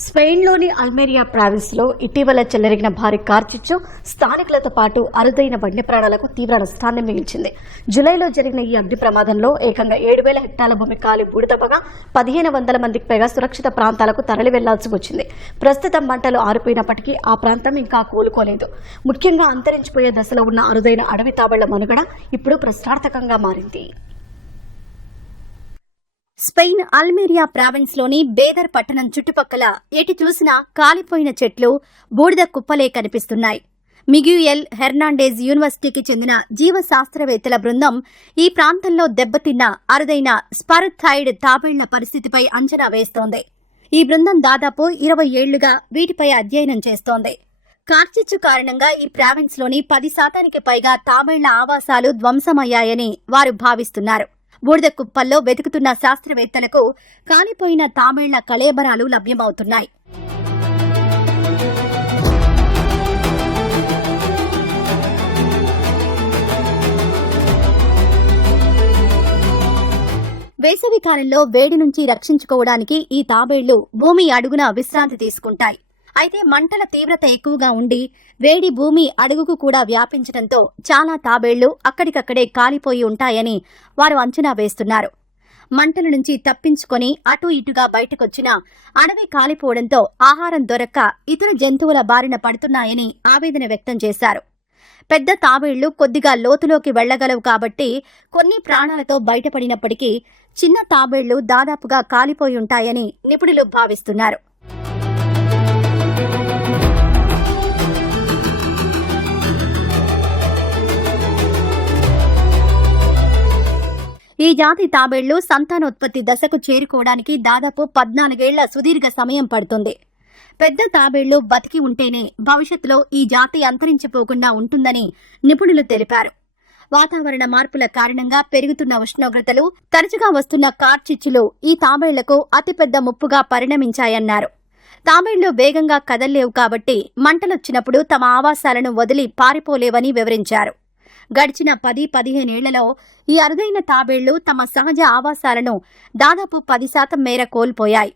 స్పెయిన్లోని అల్మెరియా ప్రావిన్స్లో ఇటీవల చెలరేగిన భారీ కార్చిచ్చు స్థానికులతో పాటు అరుదైన వన్యప్రాణాలకు తీవ్ర నష్టాన్ని మిగిల్చింది. జులైలో జరిగిన ఈ అగ్ని ప్రమాదంలో ఏకంగా 7,000 హెక్టార్ల భూమి కాలి బూడిదవ్వగా 1,500 మందికి పైగా సురక్షిత ప్రాంతాలకు తరలి వెళ్లాల్సి వచ్చింది. ప్రస్తుతం మంటలు ఆరిపోయినప్పటికీ ఆ ప్రాంతం ఇంకా కోలుకోలేదు. ముఖ్యంగా అంతరించిపోయే దశలో ఉన్న అరుదైన అడవి తాబళ్ల మనుగడ ఇప్పుడు ప్రశ్నార్థకంగా మారింది. స్పెయిన్ అల్మెరియా ప్రావిన్స్లోని బేదర్ పట్టణం చుట్టుపక్కల ఎటు చూసినా కాలిపోయిన చెట్లు, బూడిద కుప్పలే కనిపిస్తున్నాయి. మిగ్యూయల్ హెర్నాండెజ్ యూనివర్సిటీకి చెందిన జీవశాస్త్రవేత్తల బృందం ఈ ప్రాంతంలో దెబ్బతిన్న అరుదైన స్పరథైడ్ తాబేళ్ల పరిస్థితిపై అంచనా వేస్తోంది. ఈ బృందం దాదాపు 20 ఏళ్లుగా వీటిపై అధ్యయనం చేస్తోంది. కార్చిచ్చు కారణంగా ఈ ప్రావిన్స్లోని 10% పైగా తాబేళ్ల ఆవాసాలు ధ్వంసమయ్యాయని వారు భావిస్తున్నారు. బూడిద కుప్పల్లో వెతుకుతున్న శాస్త్రవేత్తలకు కాలిపోయిన తాబేళ్ల కళేబరాలు లభ్యమవుతున్నాయి. వేసవికాలంలో వేడి నుంచి రక్షించుకోవడానికి ఈ తాబేళ్లు భూమి అడుగున విశ్రాంతి తీసుకుంటాయి. అయితే మంటల తీవ్రత ఎక్కువగా ఉండి వేడి భూమి అడుగుకు కూడా వ్యాపించడంతో చాలా తాబేళ్లు అక్కడికక్కడే కాలిపోయి ఉంటాయని వారు అంచనా వేస్తున్నారు. మంటల నుంచి తప్పించుకొని అటూ ఇటుగా బయటకొచ్చినా అడవి కాలిపోవడంతో ఆహారం దొరక్క ఇతర జంతువుల బారిన పడుతున్నాయని ఆవేదన వ్యక్తం చేశారు. పెద్ద తాబేళ్లు కొద్దిగా లోతులోకి వెళ్లగలవు కాబట్టి కొన్ని ప్రాణాలతో బయటపడినప్పటికీ చిన్న తాబేళ్లు దాదాపుగా కాలిపోయి ఉంటాయని నిపుణులు భావిస్తున్నారు. ఈ జాతి తాబేళ్లు సంతానోత్పత్తి దశకు చేరుకోవడానికి దాదాపు 14 ఏళ్ల సుదీర్ఘ సమయం పడుతుంది. పెద్ద తాబేళ్లు బతికి ఉంటేనే భవిష్యత్తులో ఈ జాతి అంతరించిపోకుండా ఉంటుందని నిపుణులు తెలిపారు. వాతావరణ మార్పుల కారణంగా పెరుగుతున్న ఉష్ణోగ్రతలు, తరచుగా వస్తున్న కార్చిచ్చులు ఈ తాబేళ్లకు అతిపెద్ద ముప్పుగా పరిణమించాయన్నారు. తాబేళ్లు వేగంగా కదల్లేవు కాబట్టి మంటలొచ్చినప్పుడు తమ ఆవాసాలను వదిలి పారిపోలేవని వివరించారు. గడిచిన 10-15 ఏళ్లలో ఈ అరుదైన తాబేళ్లు తమ సహజ ఆవాసాలను దాదాపు 10% మేర కోల్పోయాయి.